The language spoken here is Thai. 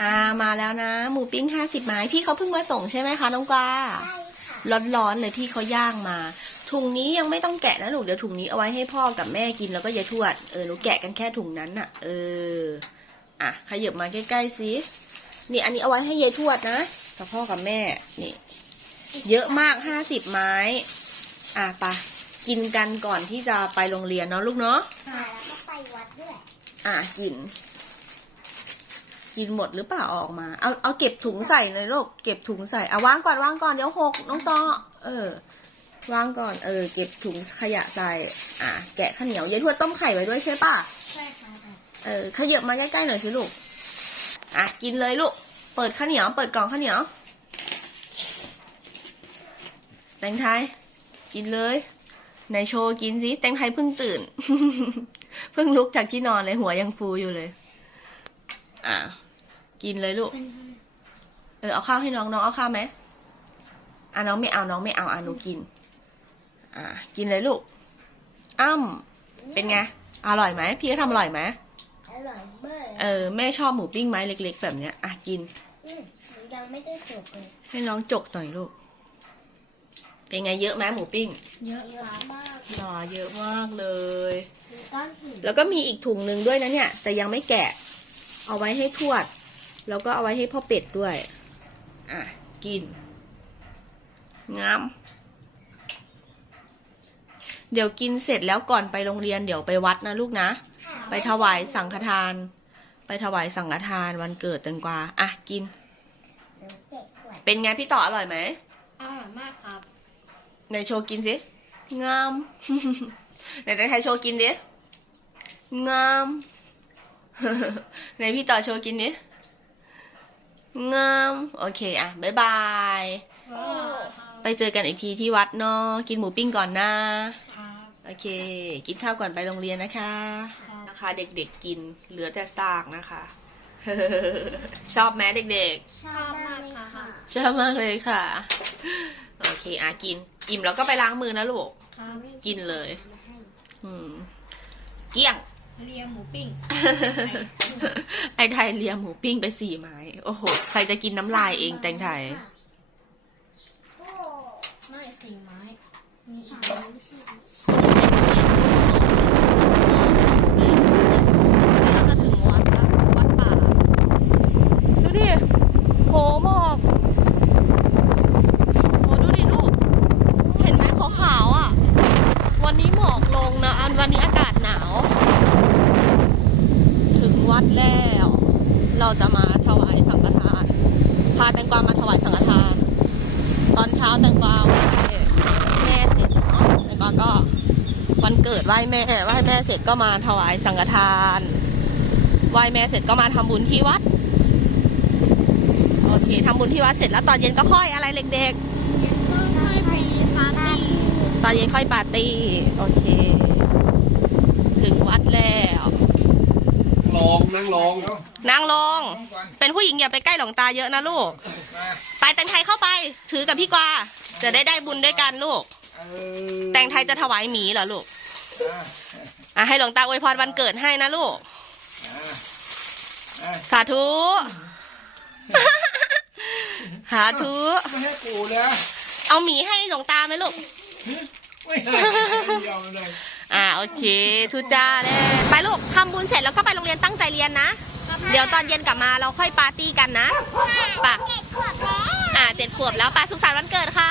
อ่ามาแล้วนะ หมูปิ้งห้าสิบไม้พี่เขาเพิ่งมาส่งใช่ไหมคะน้องกวาใช่ค่ะร้อนๆเลยพี่เขาย่างมา ถุงนี้ยังไม่ต้องแกะนะลูกเดี๋ยวถุงนี้เอาไว้ให้พ่อกับแม่กินแล้วก็ยายทวดเออหนูแกะกันแค่ถุงนั้นน่ะ เออ อะขยับมาใกล้ๆสินี่อันนี้เอาไว้ให้ยายทวดนะกับพ่อกับแม่นี่ เยอะมากห้าสิบไม้ อะไปะกินกันก่อนที่จะไปโรงเรียนเนาะลูกเนาะค่ะแล้วก็ไปวัดด้วย อะกิน กินหมดหรือเปล่าเอาออกมา เอาเอาเก็บถุงใส่เลยลูกเก็บถุงใส่อะวางก่อนวางก่อนเดี๋ยวหกน้องตอเออวางก่อนเออ เก็บถุงขยะใส่อะแกะข้าวเหนียวยายทวดต้มไข่ไว้ด้วยใช่ป่ะใช่ค่ะเออขยับมาใกล้ๆหน่อยสิลูกอะกินเลยลูกเปิดข้าวเหนียว เปิดกล่องข้าวเหนียวแตงไทยกินเลยในโชว์กินสิแตงไทยเพิ่งตื่น เพิ่งลุกจากที่นอนเลยหัวยังฟูอยู่เลย อะ กินเลยลูก เออเอาข้าวให้น้องน้องเอาข้าวไหมอะน้องไม่เอาน้องไม่เอาอะหนูกิน อะกินเลยลูก อ้ำเป็นไง อร่อยไหมพี่ก็ทำอร่อยไหมอร่อยมากเออแม่ชอบหมูปิ้งไม้เล็ก ๆ แบบเนี้ยอะกินมหนูยังไม่ได้จบเลย ให้น้องจกหน่อยลูก เป็นไงเยอะไหมหมูปิ้งเยอะมากหรอเยอะมากเลย มีก้อนหินแล้วก็มีอีกถุงหนึ่งด้วยนะเนี่ย แต่ยังไม่แกะ เอาไว้ให้ทวด แล้วก็เอาไว้ให้พ่อเป็ดด้วย อะ กินงามเดี๋ยวกินเสร็จแล้วก่อนไปโรงเรียนเดี๋ยวไปวัดนะลูกนะค่ะไปถวายสังฆทาน ไปถวายสังฆทานวันเกิดแตงกวาอะกินหนูเจ็ดขวดเป็นไงพี่ต่ออร่อยไหมอร่อยมากครับไหนโชว์กินสิงามไหนแต่ไทยโชว์กินดิงาม ไหนพี่ต่อโชว์กินดิงามโอเคอะบ๊ายบาย ไปเจอกันอีกทีที่วัดเนาะกินหมูปิ้งก่อนนะครับโอเค กินข้าวก่อนไปโรงเรียนนะคะครับนะคะ เด็กๆกินเหลือแต่ซากนะคะ ชอบไหมเด็กๆชอบมากค่ะชอบมากเลยค่ะ โอเคอะกิน อิ่มแล้วก็ไปล้างมือนะลูกครับกินเลย อืม เกลี้ยง เรียหมูปิ้ง ไอไทยเลียหมูปิ้งไปสี่ไม้ โอ้โห ใครจะกินน้ำลายเองแตงไทย ไม่สี่ไม้ มีอีกไม้ไม่ใช่ เราจะถึงวัดแล้ววัดป่า ดูดิ โหหมอกโหดูดิลูก เห็นไหมขาวๆอะ วันนี้หมอกลงนะ อันวันนี้อากาศหนาว ถึงวัดแล้ว เราจะมาถวายสังฆทาน พาแตงกวามาถวายสังฆทาน ตอนเช้าแตงกวาไหว้แม่เสร็จเนาะแตงกวาก็วันเกิดไหว้แม่ไหว้แม่เสร็จก็มาถวายสังฆทานไหว้แม่เสร็จก็มาทำบุญที่วัดโอเคทำบุญที่วัดเสร็จแล้วตอนเย็นก็ค่อยอะไรเด็กก็ค่อยไปปาร์ตี้ๆตอนเย็นค่อยปาร์ตี้โอเค ถึงวัดแล้ว ลงนั่งลงนั่งลงนั่งก่อนเป็นผู้หญิงอย่าไปใกล้หลวงตาเยอะนะลูก มาไปแตงไทยเข้าไป ถือกับพี่กวาจะได้ได้บุญด้วยกันลูก เออแตงไทยจะถวายหมีเหรอลูกอะอะให้หลวงตาอวยพรวันเกิดให้นะลูก อะอะสาธุ สาธุ ไม่ให้ปู่เลยเอาหมีให้หลวงตาไหมลูก ไม่ให้ไม่ยอมเลย อ่าโอเคทูจ้าแน่ไปลูกทำบุญเสร็จแล้วก็ไปโรงเรียนตั้งใจเรียนนะ เดี๋ยวตอนเย็นกลับมาเราค่อยปาร์ตี้กันนะป่ะอ่าเจ็ดขวบแล้วป่ะสุขสันต์วันเกิดค่ะ